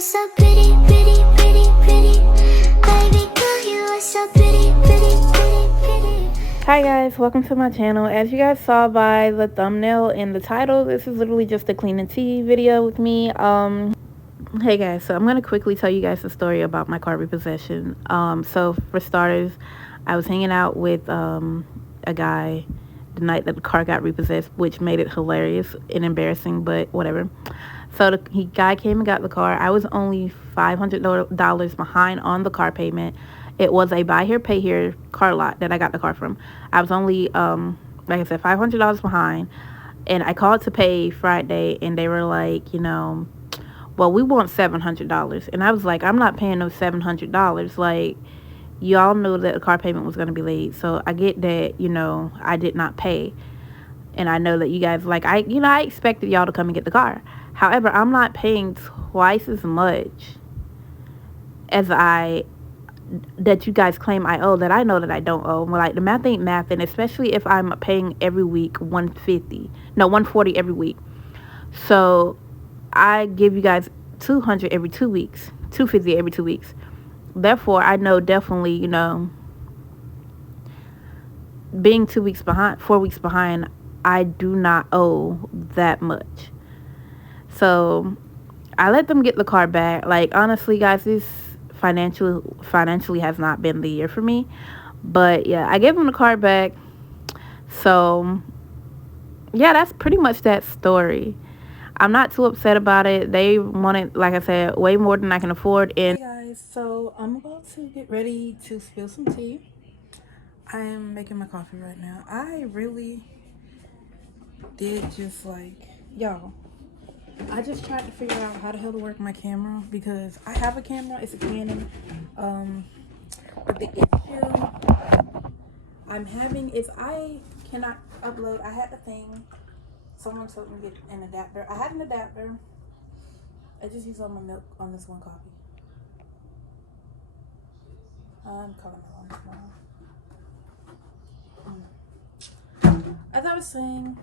are so pretty, pretty, pretty, pretty. Baby girl, you are so pretty, pretty, pretty, pretty. Hi guys, welcome to my channel. As you guys saw by the thumbnail and the title, this is literally just a clean and tea video with me. Hey guys, so I'm gonna quickly tell you guys the story about my car repossession. So for starters, I was hanging out with a guy the night that the car got repossessed, which made it hilarious and embarrassing, but whatever. So the guy came and got the car. I was only $500 behind on the car payment. It was a buy here, pay here car lot that I got the car from. I was only, like I said, $500 behind. And I called to pay Friday, and they were like, well, we want $700. And I was like, I'm not paying no $700. Like, y'all knew that the car payment was going to be late. So I get that, I did not pay. And I know that you guys, like, I expected y'all to come and get the car. However, I'm not paying twice as much as that you guys claim I owe, that I know that I don't owe. Like, the math ain't math, and especially if I'm paying every week $140 every week. So I give you guys $200 every 2 weeks, $250 every 2 weeks. Therefore, I know definitely, being 2 weeks behind, 4 weeks behind, I do not owe that much. So I let them get the car back. Like, honestly, guys, this financially has not been the year for me. But yeah, I gave them the car back. So yeah, that's pretty much that story. I'm not too upset about it. They wanted, like I said, way more than I can afford. And hey guys, so I'm about to get ready to spill some tea. I am making my coffee right now. I really did just y'all, I just tried to figure out how the hell to work my camera, because I have a camera. It's a Canon. But the issue I'm having is I cannot upload. I had the thing. Someone told me to get an adapter. I had an adapter. I just used all my milk on this one coffee. I'm calling my mom tomorrow. As I was saying,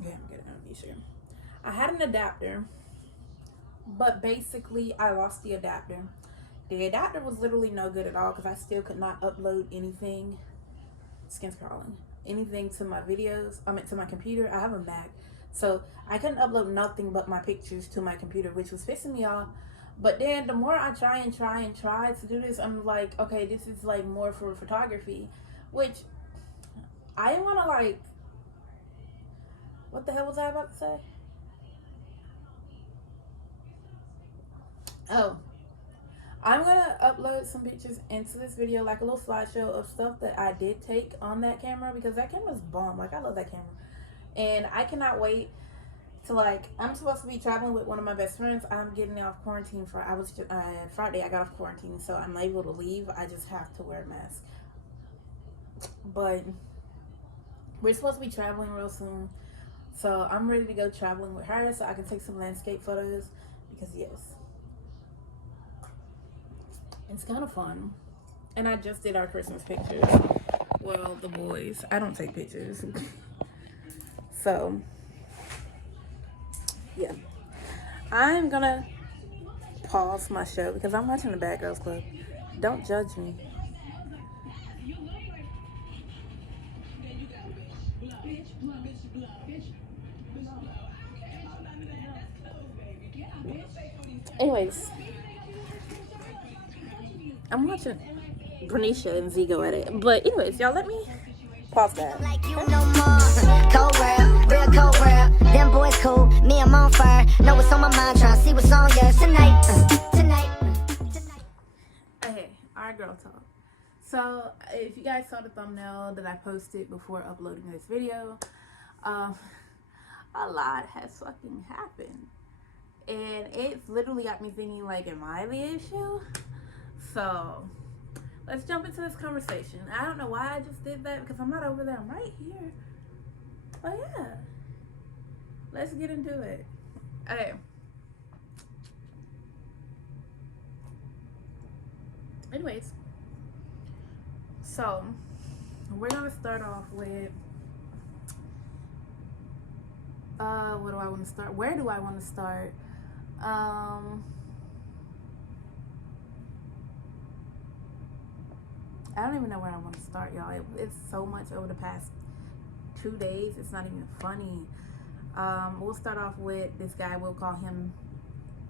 okay, I'm getting amnesia. I had an adapter, but basically I lost the adapter. The adapter was literally no good at all, because I still could not upload anything. Skin's crawling. Anything to my videos. To my computer. I have a Mac, so I couldn't upload nothing but my pictures to my computer, which was pissing me off. But then the more I try to do this, I'm like, okay, this is like more for photography, which I didn't want to what the hell was I about to say? Oh, I'm gonna upload some pictures into this video, like a little slideshow of stuff that I did take on that camera, because that camera's bomb. Like, I love that camera, and I cannot wait to I'm supposed to be traveling with one of my best friends. I'm getting off quarantine for Friday. I got off quarantine, so I'm able to leave. I just have to wear a mask. But we're supposed to be traveling real soon, so I'm ready to go traveling with her so I can take some landscape photos, because yes, it's kind of fun. And I just did our Christmas pictures. Well, the boys. I don't take pictures. So, yeah. I'm gonna pause my show because I'm watching the Bad Girls Club. Don't judge me. Anyways, I'm watching Bernicia and Zigo at it. But anyways, y'all, let me pause that. Like you no more. Cold world, real cold world. Them boys cool, me I'm on fire. Know what's on my mind, trying to see what's on yours tonight. Okay, our girl talk. So if you guys saw the thumbnail that I posted before uploading this video, a lot has fucking happened. And it's literally got me thinking, am I the issue? So let's jump into this conversation. I don't know why I just did that, because I'm not over there. I'm right here. But yeah, let's get into it. Okay. Anyways, so we're gonna start off with What do I want to start? Where do I want to start? I don't even know where I want to start, y'all. It's so much over the past 2 days. It's not even funny. We'll start off with this guy. We'll call him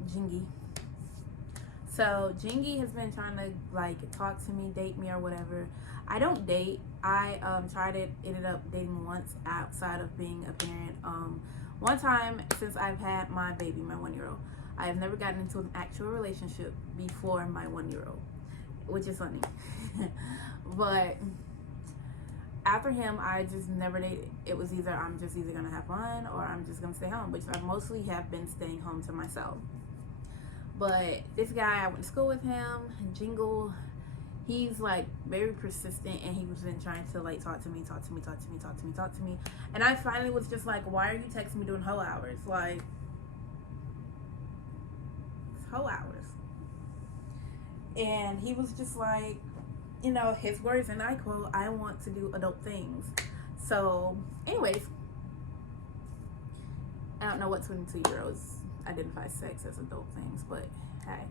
Jingy. So Jingy has been trying to like talk to me, date me or whatever. I don't date. I tried it, ended up dating once outside of being a parent. One time since I've had my baby, my 1-year-old. I have never gotten into an actual relationship before my 1-year-old, which is funny. But after him, I just never dated. It was either I'm just either gonna have fun or I'm just gonna stay home, which I mostly have been staying home to myself. But this guy, I went to school with him, Jingle. He's like very persistent, and he was been trying to like talk to me. And I finally was just like, why are you texting me during hoe hours? Like, it's hoe hours. And he was just like, you know, his words, and I quote, I want to do adult things. So anyways, I don't know what 22-year-olds identify sex as adult things, but hey.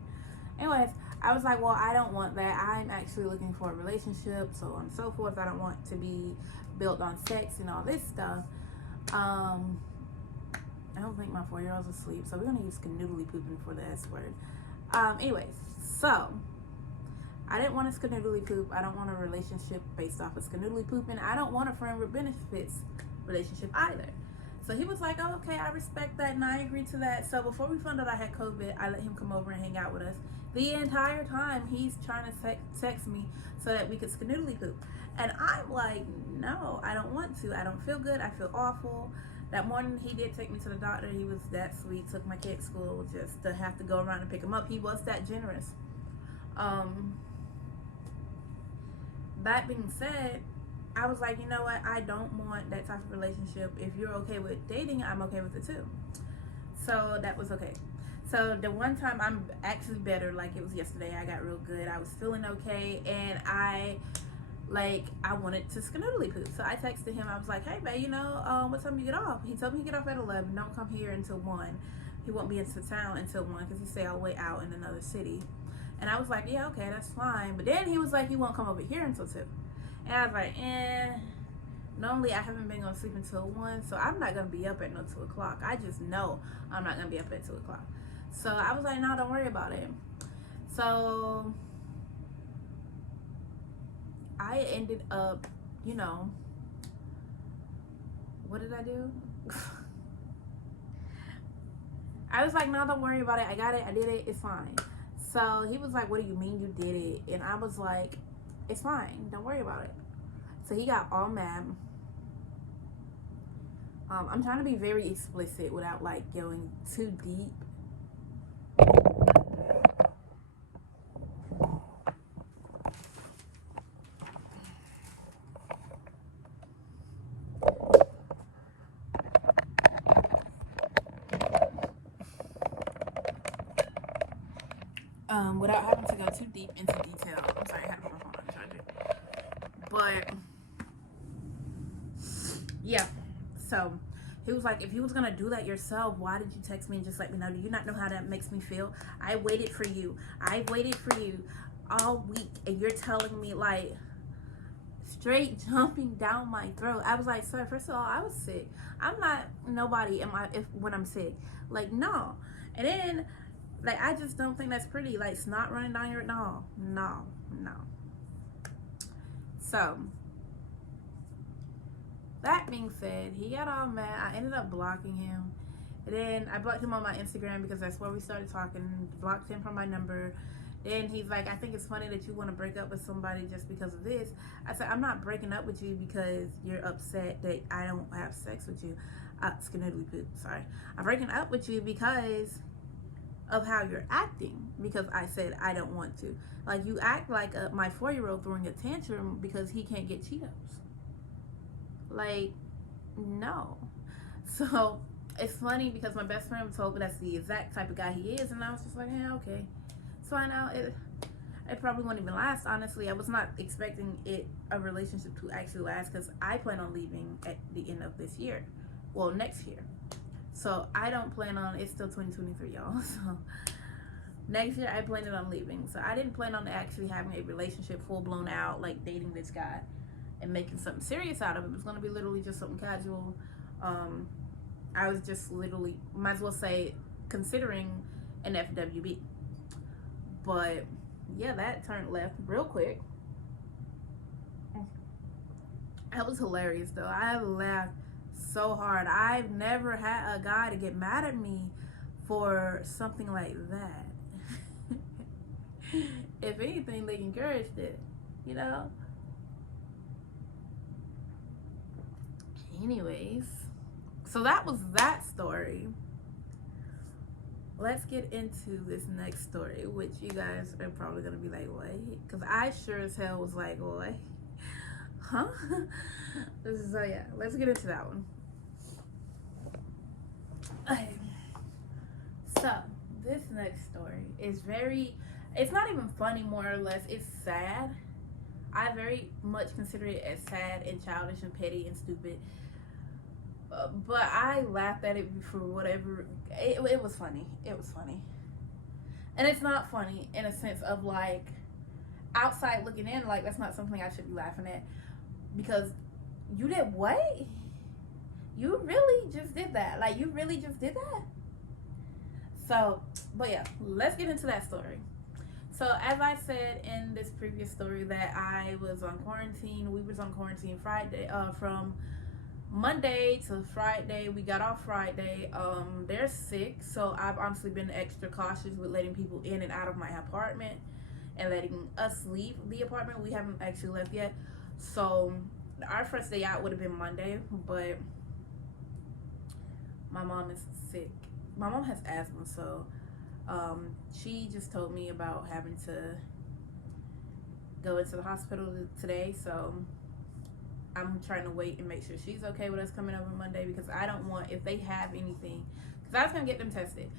Anyways, I was like, well, I don't want that. I'm actually looking for a relationship, so on and so forth. I don't want to be built on sex and all this stuff. I don't think my 4-year-old's asleep, so we're gonna use canoodly pooping for the S word. Anyways, so I didn't want a skanoodly poop. I don't want a relationship based off of skanoodly pooping. I don't want a friend with benefits relationship either. So he was like, oh, okay, I respect that, and I agree to that. So before we found out I had COVID, I let him come over and hang out with us. The entire time, he's trying to text me so that we could skanoodly poop. And I'm like, no, I don't want to. I don't feel good. I feel awful. That morning, he did take me to the doctor. He was that sweet. Took my kid to school just to have to go around and pick him up. He was that generous. That being said, I was like, you know what? I don't want that type of relationship. If you're okay with dating, I'm okay with it too. So that was okay. So the one time I'm actually better, like it was yesterday, I got real good. I was feeling okay, and I wanted to skanoodly poop. So I texted him. I was like, hey, babe, you know, what time you get off? He told me he get off at 11. Don't come here until 1. He won't be into town until 1 because he stay all the way out in another city. And I was like, yeah, okay, that's fine. But then he was like, he won't come over here until 2. And I was like, normally I haven't been going to sleep until 1, so I'm not going to be up at no 2 o'clock. I just know I'm not going to be up at 2 o'clock. So I was like, no, don't worry about it. So I ended up, you know, what did I do? I was like, no, don't worry about it. I got it. I did it. It's fine. So he was like, what do you mean you did it? And I was like, it's fine. Don't worry about it. So he got all mad. I'm trying to be very explicit without like going too deep. Without having to go too deep into detail. I'm sorry, I had to put my phone on charger. But yeah, so he was like, if you was gonna do that yourself, why did you text me and just let me know? Do you not know how that makes me feel? I waited for you. I waited for you all week, and you're telling me like straight jumping down my throat. I was like, sir, first of all, I was sick. I'm not nobody when I'm sick. Like, no. And then like, I just don't think that's pretty. Like, snot running down your... No. So, that being said, he got all mad. I ended up blocking him. And then I blocked him on my Instagram because that's where we started talking. Blocked him from my number. Then he's like, I think it's funny that you want to break up with somebody just because of this. I said, I'm not breaking up with you because you're upset that I don't have sex with you. Skanoodly poop, sorry. I'm breaking up with you because of how you're acting, because I said I don't want to. Like, you act like my 4-year-old throwing a tantrum because he can't get Cheetos. Like, no. So it's funny because my best friend told me that's the exact type of guy he is, and I was just like, yeah, okay. So I know it probably won't even last. Honestly, I was not expecting a relationship to actually last because I plan on leaving at the end of this year. Well, next year. So I don't plan on, it's still 2023, y'all. So next year I planned on leaving. So I didn't plan on actually having a relationship full blown out, like dating this guy and making something serious out of it. It was going to be literally just something casual. I was just literally, might as well say, considering an FWB. But yeah, that turned left real quick. That was hilarious though. I laughed so hard. I've never had a guy to get mad at me for something like that. If anything, they encouraged it, you know? Anyways, so that was that story. Let's get into this next story, which you guys are probably gonna be like, what? Because I sure as hell was like, what? Huh? So yeah, let's get into that one. Okay. So this next story is it's not even funny, more or less, it's sad. I very much consider it as sad and childish and petty and stupid. But I laughed at it for whatever. It was funny. It was funny. And it's not funny in a sense of like, outside looking in, like that's not something I should be laughing at. Because you did what? You really just did that. Like, you really just did that? So, but yeah, let's get into that story. So, as I said in this previous story that I was on quarantine, we was on quarantine Friday, from Monday to Friday. We got off Friday. They're sick, so I've honestly been extra cautious with letting people in and out of my apartment and letting us leave the apartment. We haven't actually left yet. So our first day out would have been Monday, but my mom is sick. My mom has asthma, so she just told me about having to go into the hospital today. So I'm trying to wait and make sure she's okay with us coming over Monday, because I don't want, if they have anything, because I was going to get them tested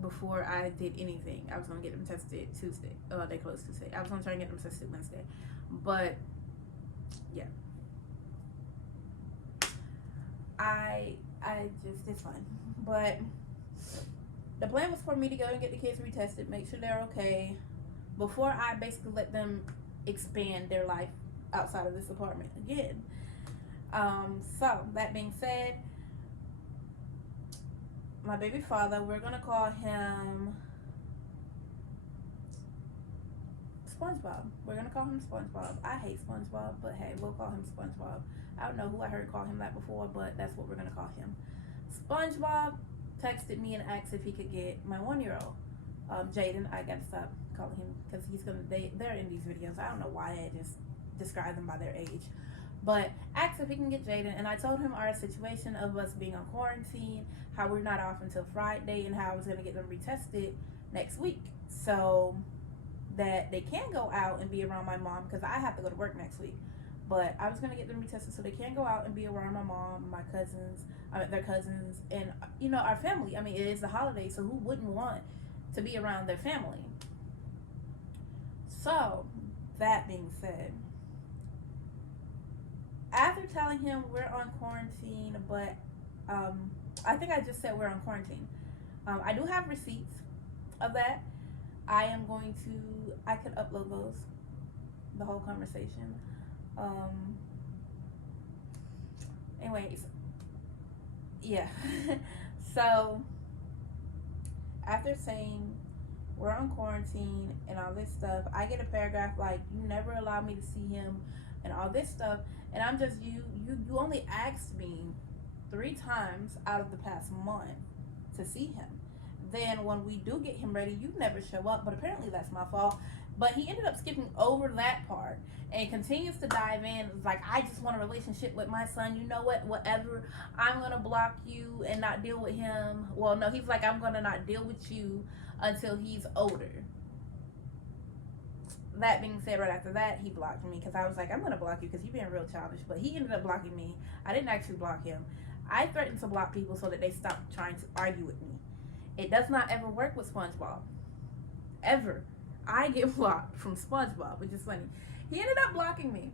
before I did anything. I was going to get them tested Tuesday. Oh, they closed Tuesday. I was going to try and get them tested Wednesday. But yeah, I just, it's fine. But the plan was for me to go and get the kids retested, make sure they're okay, before I basically let them expand their life outside of this apartment again. So that being said, my baby father, we're gonna call him SpongeBob. We're gonna call him SpongeBob. I hate SpongeBob, but hey, we'll call him SpongeBob. I don't know who I heard call him that before, but that's what we're gonna call him. SpongeBob texted me and asked if he could get my 1-year-old, Jaden. I gotta stop calling him, because he's gonna, they're in these videos. I don't know why I just describe them by their age, but asked if he can get Jaden. And I told him our situation of us being on quarantine, how we're not off until Friday, and how I was gonna get them retested next week so that they can go out and be around my mom, because I have to go to work next week. But I was gonna get them retested so they can go out and be around my mom, my cousins, their cousins, and you know, our family. I mean, it is the holiday, so who wouldn't want to be around their family? So that being said, after telling him we're on quarantine, but I think I just said we're on quarantine. I do have receipts of that. I am going to, I could upload those, the whole conversation. Anyways, yeah. So after saying we're on quarantine and all this stuff, I get a paragraph like, you never allow me to see him and all this stuff. And I'm just, you only asked me 3 times out of the past month to see him. Then when we do get him ready, you never show up, but apparently that's my fault. But he ended up skipping over that part and continues to dive in. It's like, I just want a relationship with my son. You know what? Whatever. I'm going to block you and not deal with him. Well, no, he's like, I'm going to not deal with you until he's older. That being said, right after that, he blocked me, because I was like, I'm going to block you because you're being real childish. But he ended up blocking me. I didn't actually block him. I threatened to block people so that they stop trying to argue with me. It does not ever work with SpongeBob. Ever. I get blocked from SpongeBob, which is funny. He ended up blocking me.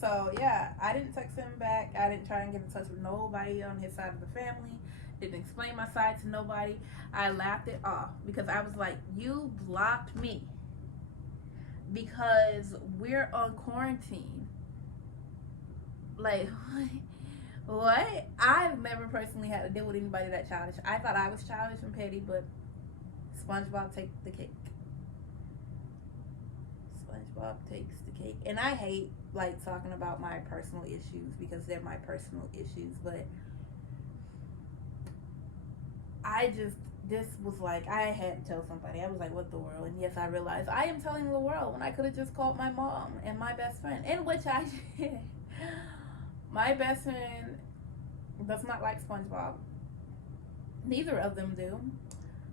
So yeah, I didn't text him back. I didn't try and get in touch with nobody on his side of the family. Didn't explain my side to nobody. I laughed it off because I was like, you blocked me because we're on quarantine. Like, what? I've never personally had to deal with anybody that childish. I thought I was childish and petty, but SpongeBob takes the cake. SpongeBob takes the cake. And I hate like talking about my personal issues because they're my personal issues, but this was like, I had to tell somebody. I was like, what the world? And yes, I realized I am telling the world when I could have just called my mom and my best friend, in which I did. My best friend does not like SpongeBob. Neither of them do.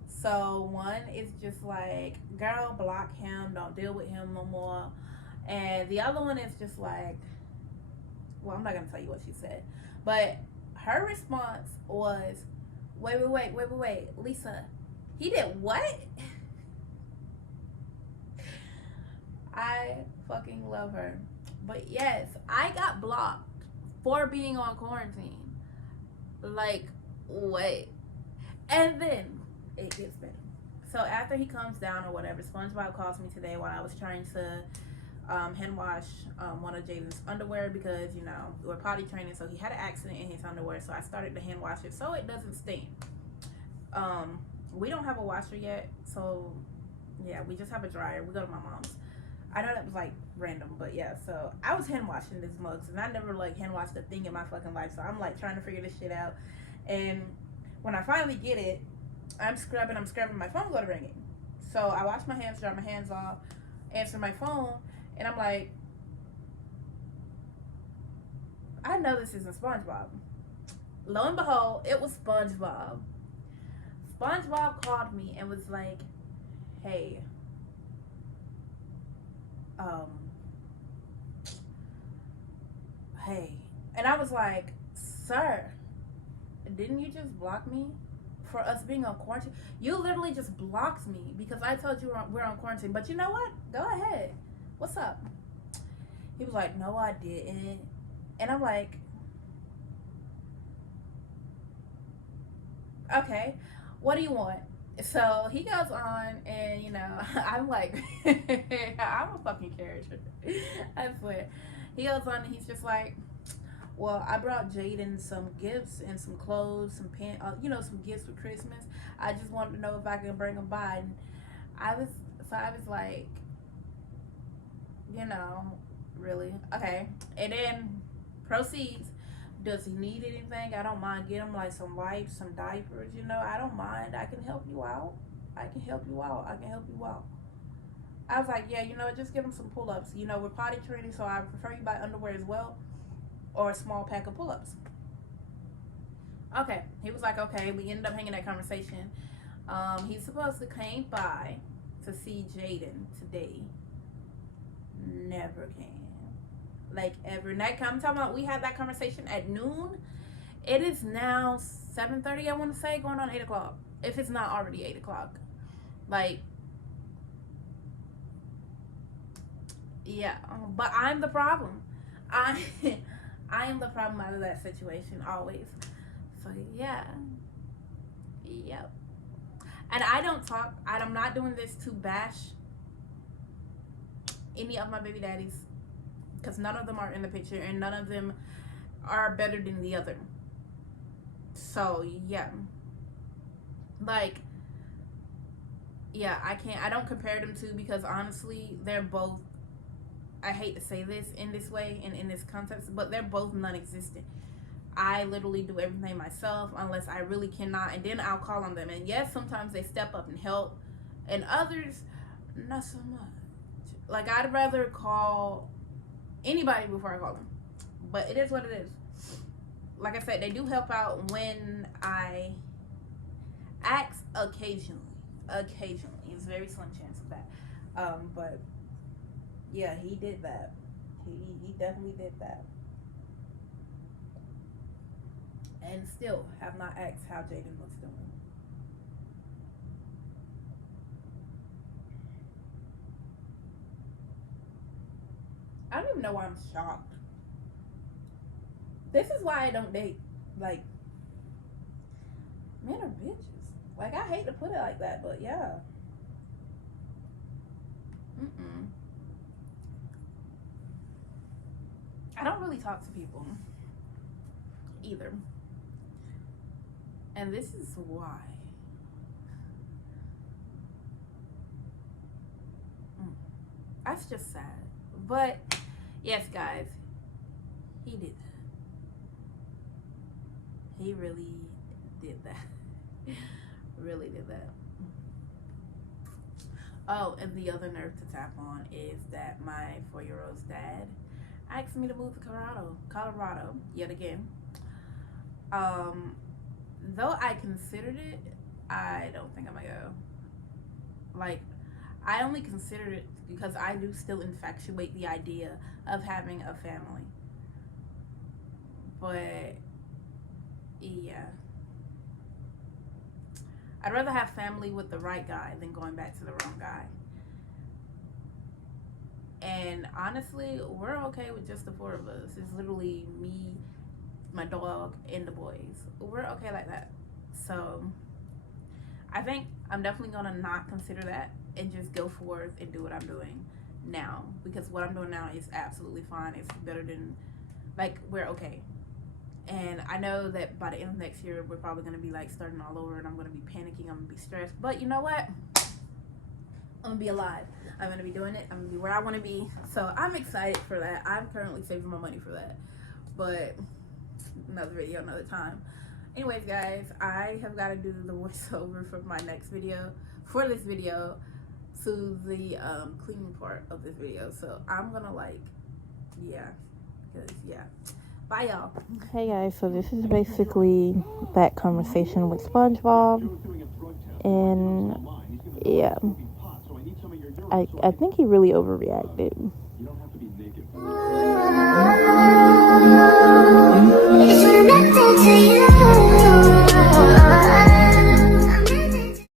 So one is just like, girl, block him, don't deal with him no more. And the other one is just like, well, I'm not gonna tell you what she said, but her response was, wait, Lisa, he did what? I fucking love her. But yes, I got blocked for being on quarantine. Like, wait. And then it gets better. So after he comes down or whatever, SpongeBob calls me today while I was trying to hand wash one of Jaden's underwear because, you know, we're potty training, so he had an accident in his underwear, so I started to hand wash it so it doesn't stain. We don't have a washer yet, so yeah, we just have a dryer. We go to my mom's. I know that was like random, but yeah, so I was hand washing these mugs and I never like hand washed a thing in my fucking life, so I'm like trying to figure this shit out. And when I finally get it, I'm scrubbing, my phone go to ringing. So I wash my hands, dry my hands off, answer my phone, and I'm like, I know this isn't SpongeBob. Lo and behold, it was SpongeBob. SpongeBob called me and was like, hey, hey. And I was like, sir, didn't you just block me for us being on quarantine? You literally just blocked me because I told you we're on quarantine. But you know what? Go ahead. What's up? He was like, no, I didn't. And I'm like, okay, what do you want? So he goes on and, you know, I'm like, I'm a fucking character. I swear. He goes on and he's just like, well, I brought Jaden some gifts and some clothes, some you know, some gifts for Christmas. I just wanted to know if I could bring them by. And I was like, you know, really? Okay. And then proceeds. Does he need anything? I don't mind. Get him like some wipes, some diapers, you know, I don't mind. I can help you out. I can help you out. I was like, yeah, you know, just give him some pull-ups. You know, we're potty training, so I prefer you buy underwear as well, or a small pack of pull-ups. Okay. He was like, okay. We ended up hanging that conversation. He's supposed to came by to see Jaden today. Never came. Like ever. And I'm talking about, we had that conversation at noon. It is now 7:30, I want to say, going on 8 o'clock. If it's not already 8 o'clock. Like, yeah. But I'm the problem. I am the problem out of that situation always. So yeah. Yep. And I don't talk. I'm not doing this to bash any of my baby daddies, because none of them are in the picture and none of them are better than the other. So yeah, like, yeah, I don't compare them to, because honestly they're both, I hate to say this in this way and in this context, but they're both non-existent. I literally do everything myself unless I really cannot, and then I'll call on them. And yes, sometimes they step up and help, and others not so much. Like, I'd rather call anybody before I call them, but it is what it is. Like I said, they do help out when I ask occasionally. It's a very slim chance of that. But yeah, he did that. He definitely did that. And still have not asked how Jaden was doing. I don't even know why I'm shocked. This is why I don't date, like, men are bitches. Like, I hate to put it like that, but yeah. I don't really talk to people either. And this is why. That's just sad. But, yes, guys, he did that. He really did that. Really did that. Oh, and the other nerve to tap on is that my 4-year-old's dad asked me to move to Colorado yet again. Though I considered it, I don't think I'm gonna go. Like, I only considered it because I do still infatuate the idea of having a family. But yeah, I'd rather have family with the right guy than going back to the wrong guy. And honestly, we're okay with just the 4 of us. It's literally me, my dog, and the boys. We're okay like that. So I think I'm definitely gonna not consider that and just go forth and do what I'm doing now, because what I'm doing now is absolutely fine. It's better than, like, we're okay. And I know that by the end of next year, we're probably going to be, like, starting all over, and I'm going to be panicking, I'm going to be stressed. But you know what? I'm going to be alive. I'm going to be doing it. I'm going to be where I want to be. So I'm excited for that. I'm currently saving my money for that. But another video, another time. Anyways, guys, I have got to do the voiceover for my next video, for this video, to the cleaning part of this video. So I'm going to, like, yeah, because, yeah. Bye, y'all. Hey, guys, so this is basically that conversation with SpongeBob, and, yeah, I think he really overreacted.